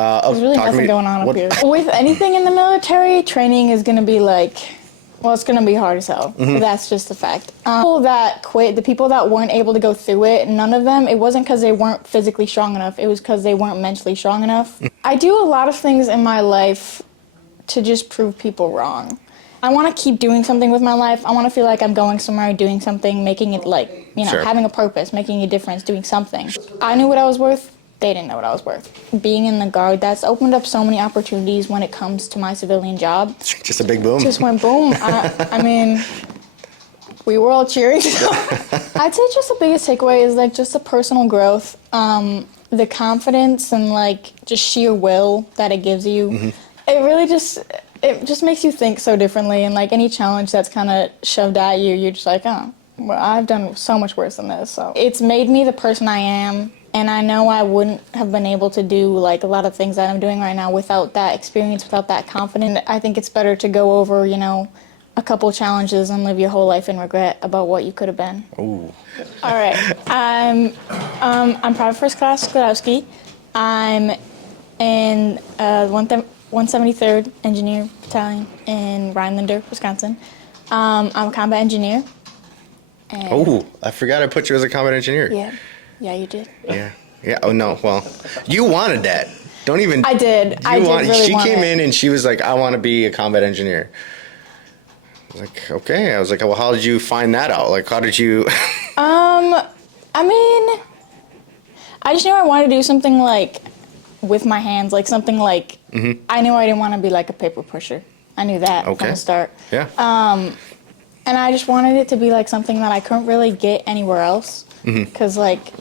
There's really nothing going on up here. With anything in the military, training is going to be like, well, it's going to be hard as hell. That's just a fact. People that quit, the people that weren't able to go through it, none of them, it wasn't because they weren't physically strong enough. It was because they weren't mentally strong enough. I do a lot of things in my life to just prove people wrong. I want to keep doing something with my life. I want to feel like I'm going somewhere, doing something, making it like, having a purpose, making a difference, doing something. I knew what I was worth. They didn't know what I was worth. Being in the Guard, that's opened up so many opportunities when it comes to my civilian job. Just a big boom. Just went boom. I mean, we were all cheering. So. I'd say just the biggest takeaway is like just the personal growth, the confidence and like just sheer will that it gives you. It really just makes you think so differently. And like any challenge that's kind of shoved at you, you're just like, oh, well, I've done so much worse than this. So it's made me the person I am. And I know I wouldn't have been able to do like a lot of things that I'm doing right now without that experience, without that confidence. I think it's better to go over, a couple challenges and live your whole life in regret about what you could have been. Ooh. All right. I'm Private First Class Glodowski. I'm in 173rd Engineer Battalion in Rhinelander, Wisconsin. I'm a combat engineer. Oh, I forgot I put you as a combat engineer. Yeah, you did. Yeah. Oh no. Well, you wanted that. Don't even. I did. She came in and she was like, "I want to be a combat engineer." I was like, "Okay." I was like, "Well, how did you find that out? Like, how did you?" I mean, I just knew I wanted to do something like with my hands, like something like. I knew I didn't want to be like a paper pusher. I knew that from the start. Yeah. And I just wanted it to be like something that I couldn't really get anywhere else. Because like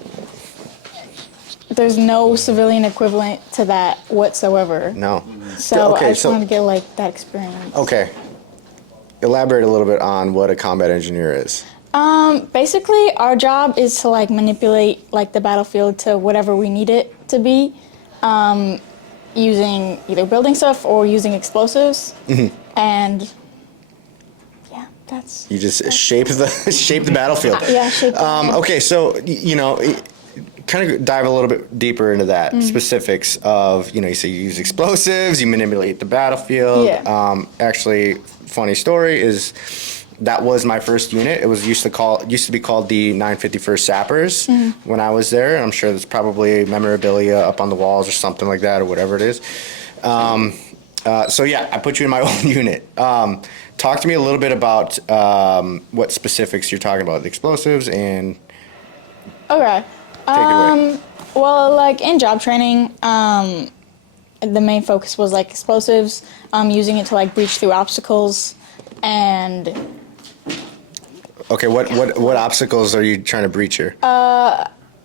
there's no civilian equivalent to that whatsoever. No. So I just wanted to get like that experience. Okay. Elaborate a little bit on what a combat engineer is. Basically our job is to like manipulate like the battlefield to whatever we need it to be, using either building stuff or using explosives. And you just shape the battlefield. Shape the okay, so kind of dive a little bit deeper into that specifics of you say you use explosives, you manipulate the battlefield. Actually, funny story is that was my first unit. It was used to be called the 951st Sappers when I was there. And I'm sure there's probably memorabilia up on the walls or something like that or whatever it is. So yeah, I put you in my own unit. Talk to me a little bit about what specifics you're talking about, the explosives and. Okay. Take it away. Well, like in job training, the main focus was like explosives, using it to like breach through obstacles, and. Okay, what obstacles are you trying to breach here?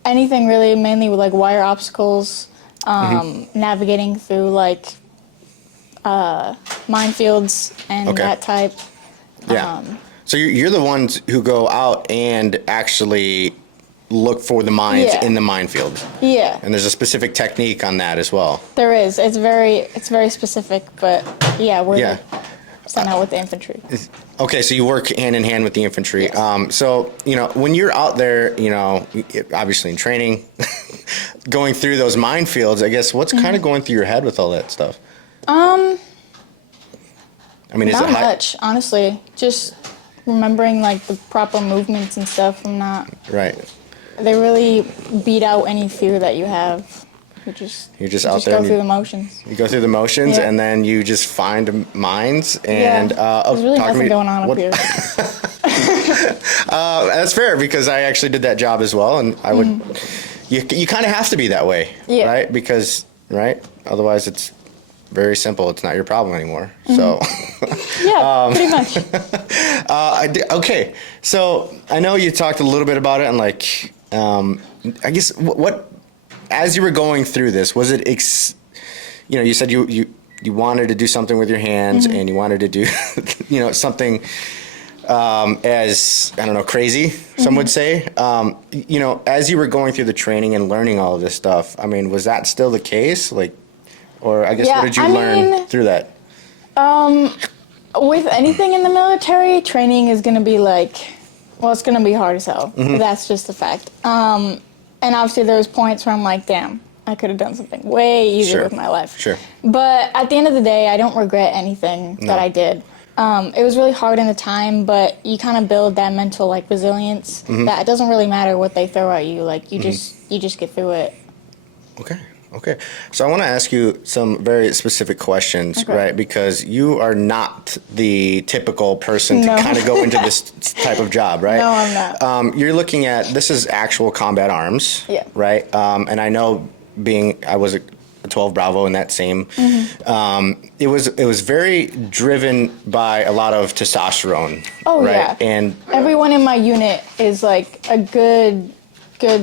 Anything really, mainly with like wire obstacles, navigating through like minefields and that type. Yeah. So you're the ones who go out and actually look for the mines in the minefield. Yeah. And there's a specific technique on that as well. There is. It's very specific, but we're sent out with the infantry. Okay, so you work hand in hand with the infantry. Yes. So, when you're out there, obviously in training, going through those minefields, I guess, what's kind of going through your head with all that stuff? I mean, not much, honestly. Just remembering like the proper movements and stuff. Right. They really beat out any fear that you have. You're just out there. Go through the motions. You go through the motions, and then you just find mines. And there's really nothing going on up here. That's fair because I actually did that job as well, and I would. You kind of have to be that way, right? Because otherwise it's very simple. It's not your problem anymore. So. Pretty much. Okay, so I know you talked a little bit about it, and I guess what as you were going through this, was it you said you wanted to do something with your hands and you wanted to do something as I don't know, crazy, some would say. As you were going through the training and learning all of this stuff, I mean, was that still the case? Or I guess what did you learn through that? With anything in the military, training is going to be it's going to be hard as hell. That's just a fact. And obviously there was points where I'm like, damn, I could have done something way easier Sure. with my life. Sure. But at the end of the day, I don't regret anything No. that I did. It was really hard in the time, but you kind of build that mental like resilience that it doesn't really matter what they throw at you. Like you just get through it. Okay. So I want to ask you some very specific questions, Okay. right? Because you are not the typical person to No. kind of go into this type of job, right? No, I'm not. You're looking at, this is actual combat arms, Yeah. right? And I know I was a 12 Bravo in that same, it was very driven by a lot of testosterone. Oh, right? yeah. And Everyone in my unit is like a good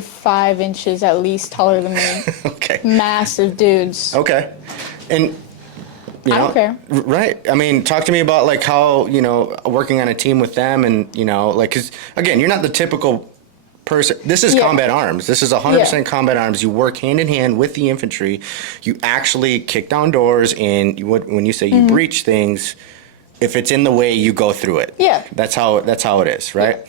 5 inches at least taller than me. okay. Massive dudes. Okay. And you I know, don't care. Right. I mean, talk to me about like how, working on a team with them and, like, cause again, you're not the typical person. This is Yeah. combat arms. This is 100% Yeah. combat arms. You work hand in hand with the infantry. You actually kick down doors and when you say you breach things, if it's in the way, you go through it. Yeah. That's how it is. Right. Yeah.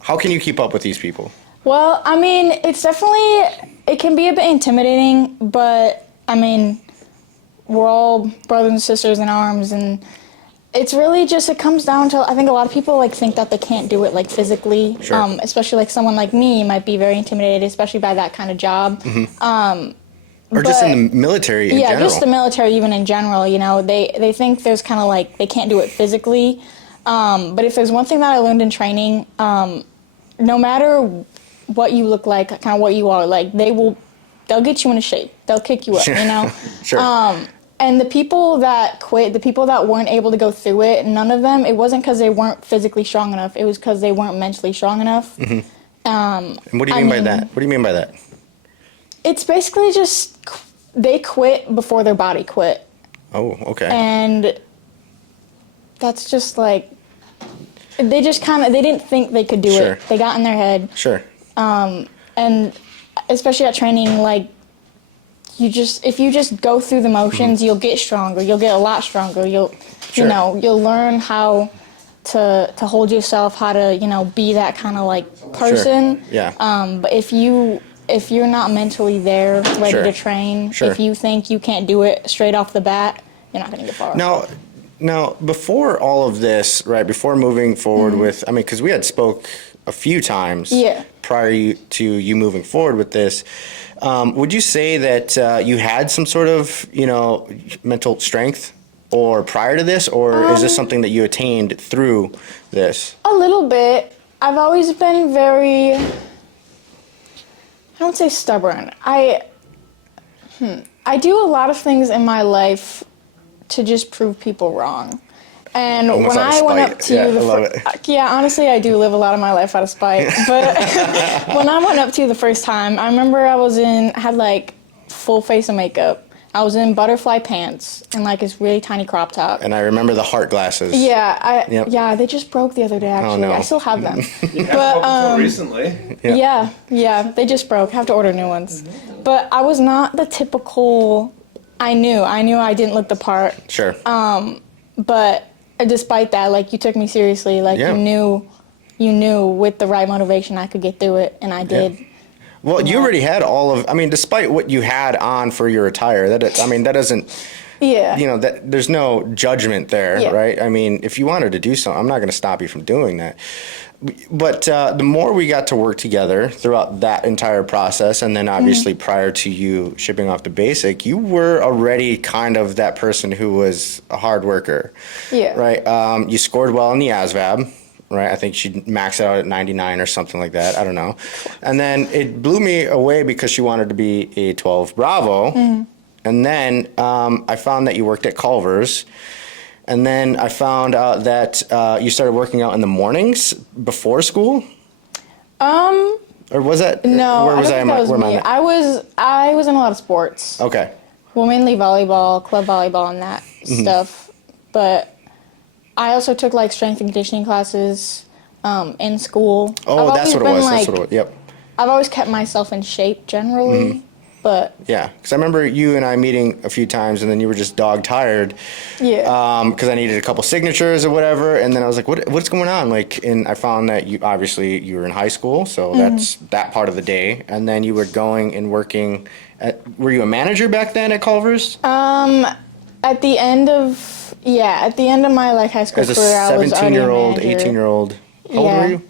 How can you keep up with these people? Well, I mean, it can be a bit intimidating, but I mean, we're all brothers and sisters in arms, and it's really it comes down to, I think a lot of people like think that they can't do it like physically, Sure. especially like someone like me might be very intimidated, especially by that kind of job. Or just in the military in Yeah, general? just the military even in general, they think there's kind of like, they can't do it physically. But if there's one thing that I learned in training, no matter what you look like, kind of what you are, like they'll get you into shape. They'll kick you up, Sure. And the people that quit, the people that weren't able to go through it, none of them, it wasn't because they weren't physically strong enough. It was because they weren't mentally strong enough. And what do you mean by that? What do you mean by that? It's basically just they quit before their body quit. Oh, okay. And that's just like, they didn't think they could do Sure. it. They got in their head. Sure. And especially at training, like, if you just go through the motions, you'll get stronger. You'll get a lot stronger. You'll learn how to hold yourself, how to, be that kind of like person. Sure. Yeah. But if you're not mentally there, ready Sure. to train, Sure. if you think you can't do it straight off the bat, you're not going to get far. Now, before all of this, right, before moving forward with, I mean, because we had spoke a few times Yeah. prior to you moving forward with this, would you say that you had some sort of, mental strength or prior to this, or is this something that you attained through this? A little bit. I've always been very, I don't say stubborn. I do a lot of things in my life to just prove people wrong. And Almost when out of I went spite. up to Yeah, I love it. Yeah, honestly, I do live a lot of my life out of spite. But when I went up to you the first time, I remember I had like full face of makeup. I was in butterfly pants and like this really tiny crop top. And I remember the heart glasses. Yeah, Yep. yeah, they just broke the other day. Actually, no. I still have them. But until recently. Yeah, they just broke. Have to order new ones. But I was not the typical. I knew I didn't look the part. Sure. But despite that, like, you took me seriously. Like, Yeah. you knew with the right motivation I could get through it, and I did. Well, you already had despite what you had on for your attire, that doesn't, Yeah. that there's no judgment there, Yeah. right? I mean, if you wanted to do something, I'm not going to stop you from doing that. But the more we got to work together throughout that entire process, and then obviously prior to you shipping off to basic, you were already kind of that person who was a hard worker. Yeah. Right? You scored well in the ASVAB. Right, I think she maxed out at 99 or something like that. I don't know. And then it blew me away because she wanted to be a 12 Bravo. And then I found that you worked at Culver's. And then I found out that you started working out in the mornings before school. Or was that? No, Where was I don't think that was where am me. I? I was in a lot of sports. Okay. Well, mainly volleyball, club volleyball, and that stuff. But I also took like strength and conditioning classes in school. Oh, that's what it was. That's what it was. Yep. I've always kept myself in shape generally, but Yeah, because I remember you and I meeting a few times, and then you were just dog tired. yeah. Because I needed a couple signatures or whatever, and then I was like, what's going on? Like, and I found that you were in high school, so that's that part of the day, and then you were going and working. Were you a manager back then at Culver's? At the end of my like high school As a career, I was already a 17-year-old, manager. 18-year-old. How old were you?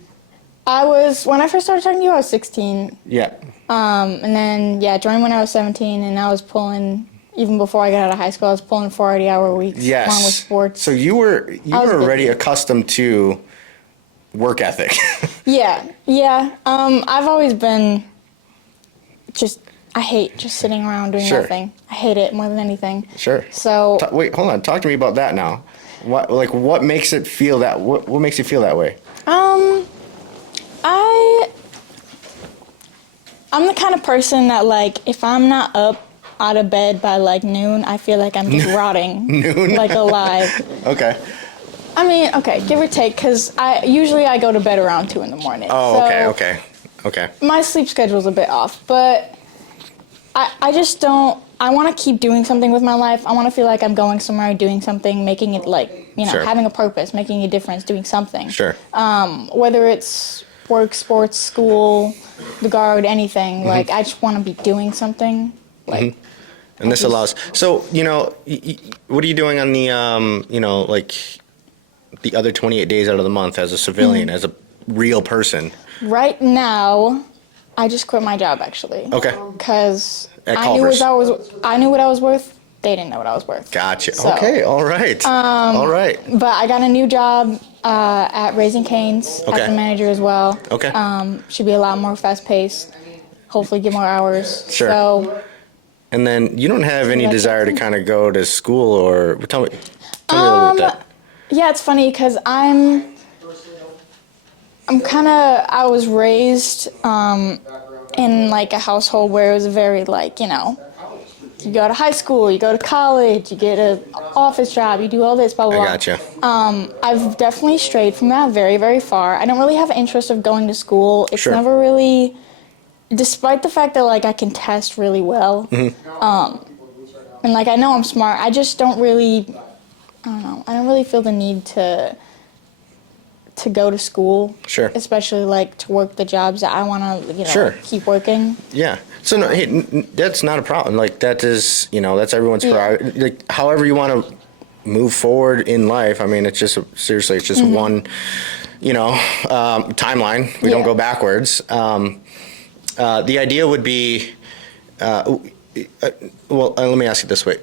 When I first started talking to you, I was 16. Yeah. And then, joined when I was 17, and I was pulling, even before I got out of high school, I was pulling 40-hour weeks Yes. along with sports. So you were was already busy. accustomed to work ethic. Yeah. I've always been I hate just sitting around doing Sure. nothing. I hate it more than anything. Sure. So, Wait, hold on. Talk to me about that now. What makes it feel that? What makes you feel that way? I'm the kind of person that, like, if I'm not up out of bed by, like, noon, I feel like I'm just rotting. Noon? Like, alive. Okay. I mean, okay, give or take, because I go to bed around 2 in the morning. Oh, so okay. my sleep schedule's a bit off, but I just don't. I want to keep doing something with my life. I want to feel like I'm going somewhere, doing something, making it like, Sure. having a purpose, making a difference, doing something. Sure. Whether it's work, sports, school, the guard, anything. Mm-hmm. Like, I just want to be doing something. Like, And this allows. So what are you doing on the like the other 28 days out of the month as a civilian, as a real person? right now, I just quit my job, actually. Okay. Because At I knew Culver's. I knew what I was worth. They didn't know what I was worth. Gotcha. So, Okay. All right. All right. But I got a new job at Raising Cane's Okay. as a manager as well. Okay. Should be a lot more fast-paced. Hopefully get more hours. Sure. So, And then you don't have any That's desire to it. kind of go to school or tell me a little bit about that. yeah, it's funny because I was raised in like a household where it was very like, you go to high school, you go to college, you get an office job, you do all this, blah, blah, I blah. gotcha. I've definitely strayed from that very, very far. I don't really have an interest of going to school. It's Sure. never really, despite the fact that like I can test really well, and like I know I'm smart, I just don't really, I don't know, I don't really feel the need to go to school. Sure. Especially like to work the jobs that I want to, Sure. keep working. Yeah. So no, hey, that's not a problem. Like that is, that's everyone's Yeah. prerogative. Like however you want to move forward in life. I mean, it's just seriously, it's just one, timeline. We don't Yeah. go backwards. The idea would be, let me ask it this way: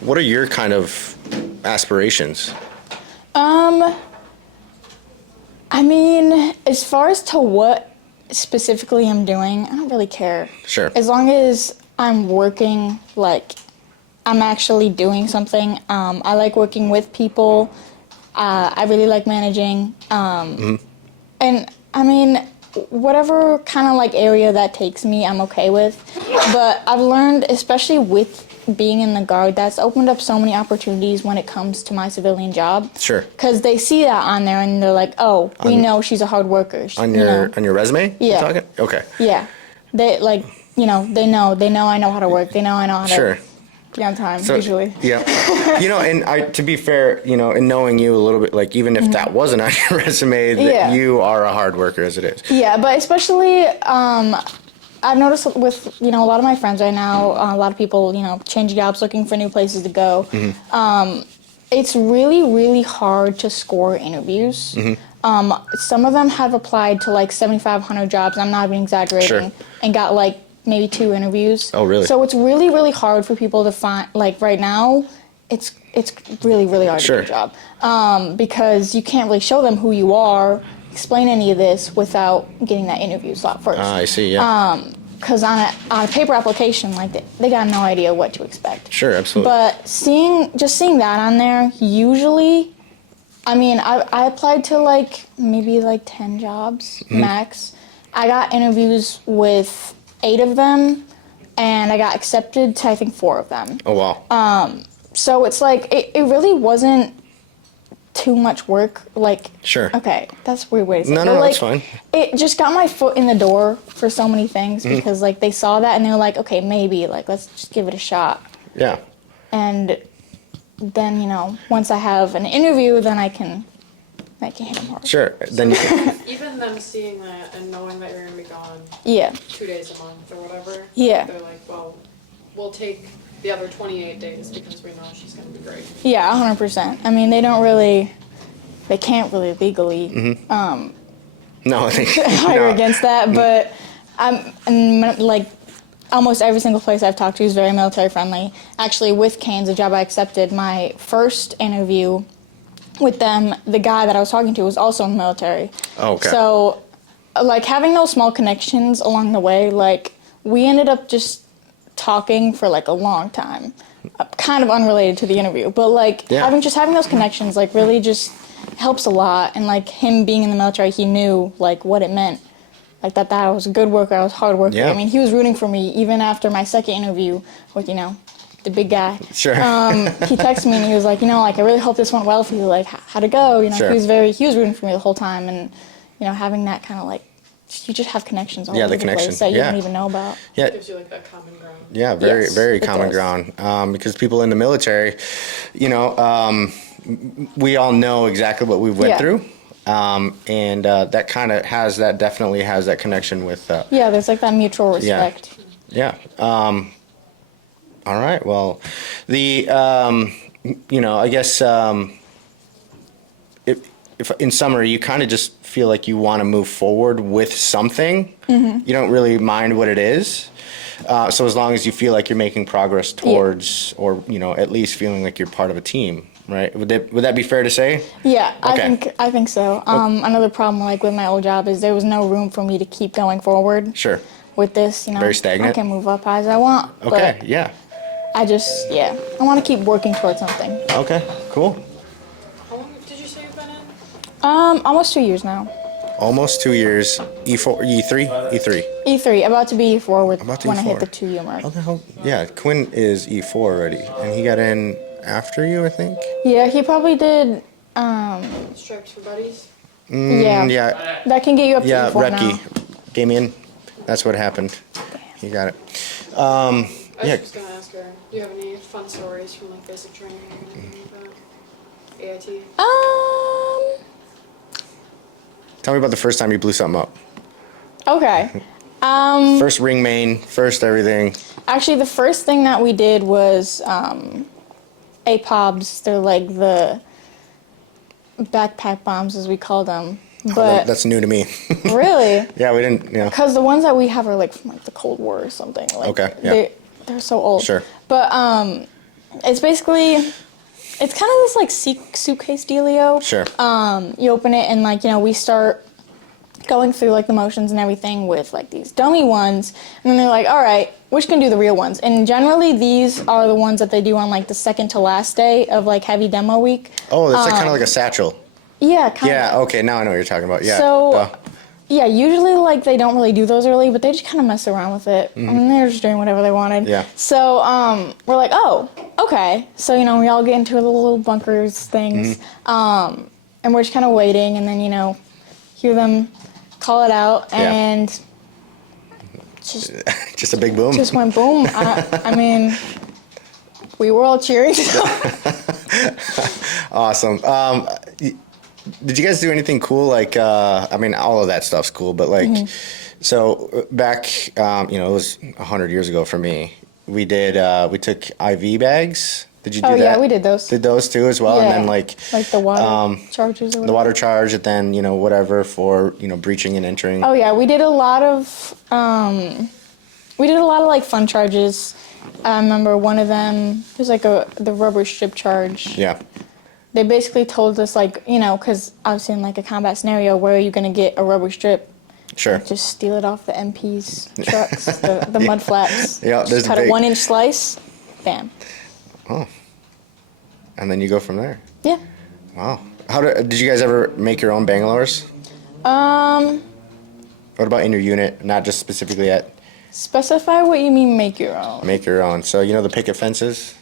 what are your kind of aspirations? I mean, as far as to what specifically I'm doing, I don't really care. Sure. As long as I'm working, like, I'm actually doing something. I like working with people. I really like managing. And, I mean, whatever kind of, like, area that takes me, I'm okay with. But I've learned, especially with being in the Guard, that's opened up so many opportunities when it comes to my civilian job. Sure. Because they see that on there and they're like, oh, we know she's a hard worker. On your resume? Yeah. You're talking? Okay. Yeah. They, like, they know I know how to work. They know I know how to Sure. be on time, So, usually. Yeah. And to be fair, in knowing you a little bit, like even if that wasn't on your resume, that Yeah. you are a hard worker as it is. Yeah, but especially, I've noticed with, a lot of my friends right now, a lot of people, change jobs, looking for new places to go. It's really, really hard to score interviews. Some of them have applied to like 7,500 jobs, I'm not even exaggerating, Sure. and got like maybe 2 interviews. Oh, really? So it's really, really hard for people to find, like right now, it's really, really hard Sure. to get a job. Because you can't really show them who you are, explain any of this without getting that interview slot first. I see, yeah. Because on a paper application, like they got no idea what to expect. Sure, absolutely. But seeing that on there, usually, I mean, I applied to like maybe like 10 jobs max. I got interviews with 8 of them, and I got accepted to I think 4 of them. Oh, wow. So it's like it really wasn't too much work. Like, Sure. okay, that's a weird way to say it. No, But, no, like, that's fine. it just got my foot in the door for so many things Mm-hmm. because, like, they saw that and they were like, okay, maybe, like, let's just give it a shot. Yeah. And then, once I have an interview, then I can hit them hard. Sure. Then you can, Even them seeing that and knowing that you're gonna be gone Yeah. 2 days a month or whatever. Yeah. They're like, well, we'll take the other 28 days because we know she's gonna be great. Yeah, 100%. I mean, they can't really legally no, they, hire no. against that, but like almost every single place I've talked to is very military friendly. Actually, with Canes, the job I accepted, my first interview with them, the guy that I was talking to was also in the military. Oh, okay. So, like, having those small connections along the way, like, we ended up just talking for, like, a long time. Kind of unrelated to the interview, but, like, Yeah. having those connections, like, really just helps a lot. And, like, him being in the military, he knew, like, what it meant. Like, that I was a good worker, I was a hard worker. Yeah. I mean, he was rooting for me even after my second interview with, the big guy. Sure. He texted me and he was like, like, I really hope this went well for you. Like, how'd it go? Sure. He was rooting for me the whole time. And, having that kind of like, you just have connections all Yeah, over the the connection. place that you Yeah. don't even know about. Yeah. It gives you like a common ground. Yeah, very, Yes, very it common does. ground. Because people in the military, we all know exactly what we went Yeah. through. And that kind of definitely has that connection with, Yeah, there's like that mutual respect. yeah. All right. Well, I guess, if in summary, you kind of just feel like you want to move forward with something, you don't really mind what it is. So as long as you feel like you're making progress towards, or, at least feeling like you're part of a team, right? Would that be fair to say? Yeah, Okay. I think so. Another problem like with my old job is there was no room for me to keep going forward. Sure. With this, Very stagnant. I can move up as I want. Okay. But Yeah. I want to keep working towards something. Okay. Cool. How long did you say you've been in? Almost 2 years now. Almost 2 years. E4, E3, E3. E3, about to be E4 About to when I hit E4. the 2-year mark. How the hell? Yeah, Quinn is E4 already, and he got in after you, I think. Yeah, he probably did. Stripes for buddies? Yeah. Yeah. That can get you up to Yeah, E4 Recky now. came in. That's what happened. He got it. I was Yeah. just gonna ask her, do you have any fun stories from like basic training or anything like that? AIT? Tell me about the first time you blew something up. Okay. First ring main, first everything. Actually, the first thing that we did was APOBs. They're like the backpack bombs, as we call them. But That's new to me. really, Yeah, we didn't, because the ones that we have are like from like the Cold War or something. Like, Okay, yeah. they're so old. Sure. But it's basically, it's kind of this like suitcase dealio. Sure. You open it and like, we start going through like the motions and everything with like these dummy ones, and then they're like, all right, which can do the real ones? And generally these are the ones that they do on like the second to last day of like heavy demo week. Oh, that's like, kind of like a satchel. Yeah, kind of. Yeah, okay, now I know what you're talking about. Yeah. So, duh. yeah, usually like they don't really do those early, but they just kind of mess around with it. I mean, they're just doing whatever they wanted. Yeah. So we're like, oh, okay. So we all get into the little bunkers things, and we're just kind of waiting, and then hear them call it out, Yeah. and just Just a big boom. just went boom. I mean, we were all cheering. So. Awesome. Did you guys do anything cool? Like, I mean, all of that stuff's cool, but like, so back, it was 100 years ago for me. We took IV bags. Did you do Oh, that? yeah, we did those. Did those too as well? Yeah. And then like the water charges or whatever. the water charge, and then, whatever for, breaching and entering. Oh yeah, we did a lot of like fun charges. I remember one of them was like the rubber strip charge. Yeah. They basically told us like, because obviously in like a combat scenario, where are you gonna get a rubber strip? Sure. Just steal it off the MP's trucks, the mud flaps. Yeah, Just there's cut a a big- 1-inch slice, bam. And then you go from there. Yeah. Wow. Did you guys ever make your own Bangalores? What about in your unit? Not just specifically at Specify what you mean make your own. make your own. So the picket fences,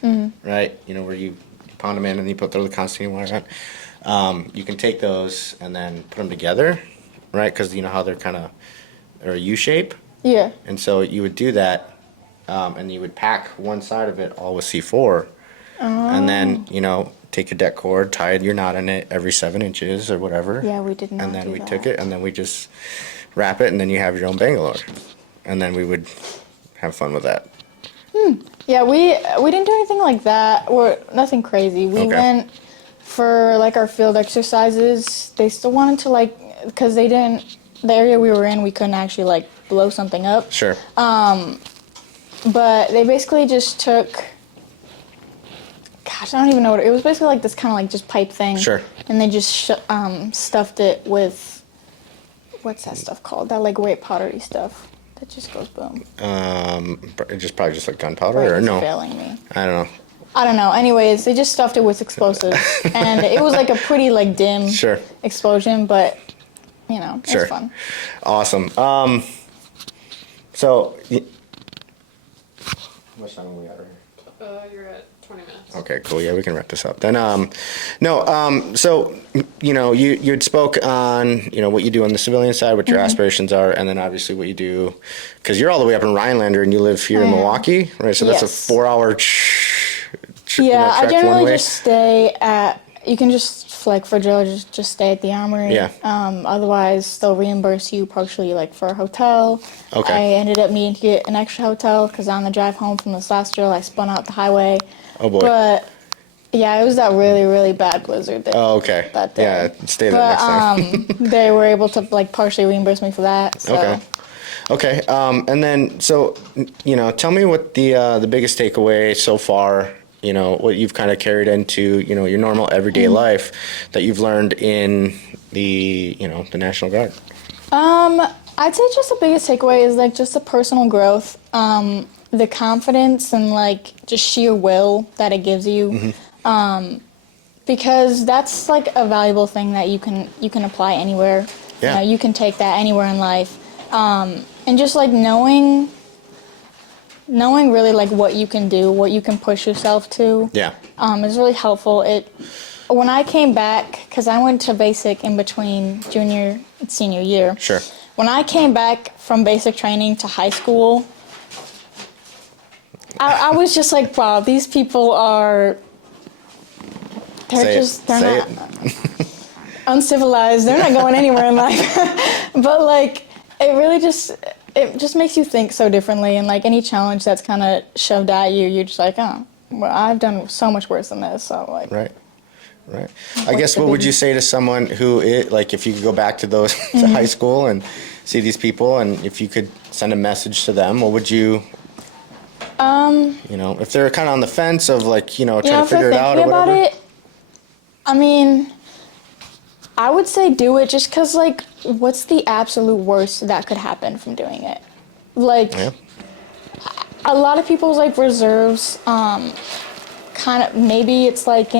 right? Where you pound them in and you throw the constantine wire You can take those and then put them together, right? Because you know how they're kind of a U shape. Yeah. And so you would do that, and you would pack one side of it all with C4, and then take your deck cord, tie your knot in it every 7 inches or whatever. Yeah, we did not And then do we that. took it, and then we just wrap it, and then you have your own Bangalore, and then we would have fun with that. Yeah, we didn't do anything like that, or nothing crazy. We Okay. went for like our field exercises. They still wanted to because they didn't. The area we were in, we couldn't actually like blow something up. Sure. But they basically just took. Gosh, I don't even know what it was. Basically like this kind of like just pipe thing. Sure. And they just stuffed it with. What's that stuff called? That like white powdery stuff that just goes boom. Probably just like gunpowder, or It's no? failing me. I don't know. I don't know. Anyways, they just stuffed it with explosives, and it was like a pretty like dim Sure. explosion, but it's Sure. fun. Awesome. So, how much time have we got right here? You're at 20 minutes. Okay, cool. Yeah, we can wrap this up. Then, so, you had spoke on, what you do on the civilian side, what your aspirations are, and then obviously what you do, because you're all the way up in Rhinelander and you live here in Milwaukee, right? So that's a Yes. 4-hour Yeah, I trek generally one way. just stay at. You can just like for drill, just stay at the armory. Yeah. Otherwise, they'll reimburse you partially like for a hotel. Okay. I ended up needing to get an extra hotel because on the drive home from this last drill, I spun out the highway. Oh, boy. But yeah, it was that really, really bad blizzard that, Oh, okay. that day. Yeah, stay there next time. They were able to like partially reimburse me for that. So. Okay. Okay. And then, so, tell me what the biggest takeaway so far, what you've kind of carried into, your normal everyday life that you've learned in the, the National Guard. I'd say just the biggest takeaway is like just the personal growth, the confidence and like just sheer will that it gives you. Because that's like a valuable thing that you can apply anywhere. Yeah. You can take that anywhere in life. And just like knowing really like what you can do, what you can push yourself to. Yeah. Is really helpful. When I came back, because I went to basic in between junior and senior year. Sure. When I came back from basic training to high school, I was just like, wow, these people are. They're Say not uncivilized. They're not going anywhere in life. But like, it just makes you think so differently. And like any challenge that's kind of shoved at you, you're just like, oh, well, I've done so much worse than this. So like, Right. I guess what would you say to someone who, like, if you could go back to those to high school and see these people, and if you could send a message to them, what would you? If they're kind of on the fence of like, trying to if they're figure it out or thinking about whatever. it, I mean, I would say do it just because, like, what's the absolute worst that could happen from doing it? Like, Yeah. a lot of people's, like, reserves, kind of, maybe it's like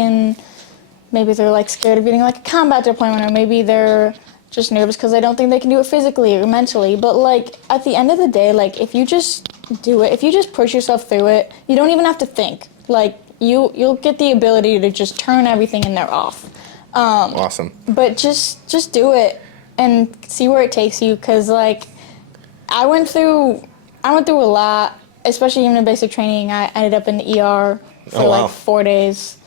maybe they're, like, scared of getting, like, a combat deployment, or maybe they're just nervous because they don't think they can do it physically or mentally. But, like, at the end of the day, like, if you just do it, if you just push yourself through it, you don't even have to think. Like, you'll get the ability to just turn everything in there off. Awesome. But just do it and see where it takes you, because like I went through a lot, especially even in basic training. I ended up in the ER for Oh, wow. like 4 days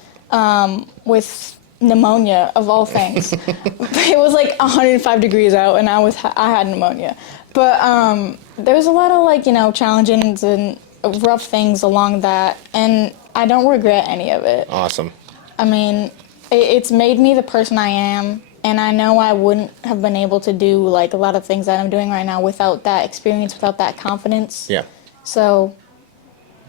with pneumonia of all things. It was like 105 degrees out, and I had pneumonia. But there was a lot of like challenges and rough things along that, and I don't regret any of it. Awesome. I mean, it's made me the person I am, and I know I wouldn't have been able to do like a lot of things that I'm doing right now without that experience, without that confidence. Yeah. So,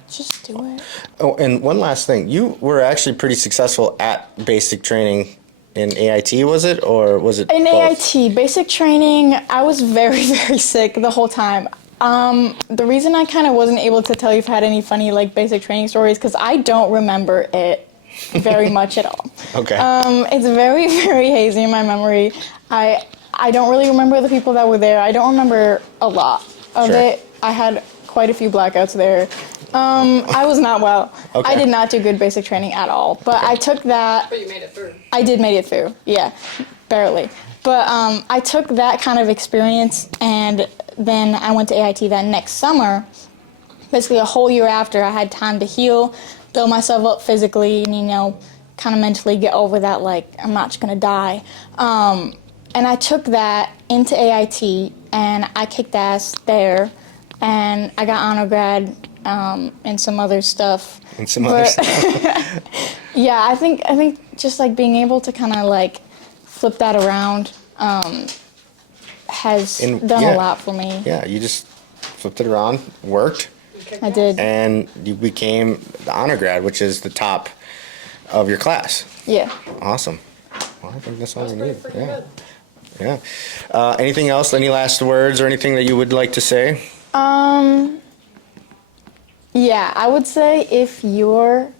just do it. Oh, and one last thing. You were actually pretty successful at basic training in AIT, was it? Or was it In both? AIT, basic training, I was very, very sick the whole time. The reason I kind of wasn't able to tell you if I had any funny like basic training stories, because I don't remember it very much at all. Okay. It's very, very hazy in my memory. I don't really remember the people that were there. I don't remember a lot of Sure. it. I had quite a few blackouts there. I was not well. Okay. I did not do good basic training at all. But I took that. But you made it through. I did make it through. Yeah, barely. But I took that kind of experience, and then I went to AIT that next summer. Basically, a whole year after, I had time to heal, build myself up physically, and kind of mentally get over that. Like, I'm not just gonna die. And I took that into AIT, and I kicked ass there, and I got honor grad and some other stuff. And some other stuff. Yeah, I think just like being able to kind of like flip that around has done a lot for me. Yeah, you just flipped it around, worked, I did. and you became the honor grad, which is the top of your class. Yeah. Awesome. Well, I think that's all we need. Pretty Yeah. good. Yeah. Anything else? Any last words or anything that you would like to say? Yeah, I would say if you're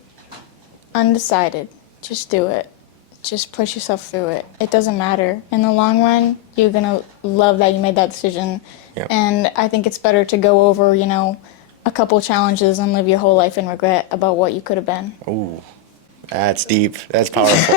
undecided, just do it. Just push yourself through it. It doesn't matter. In the long run, you're going to love that you made that decision. Yep. And I think it's better to go over, a couple challenges and live your whole life in regret about what you could have been. Ooh, that's deep. That's powerful.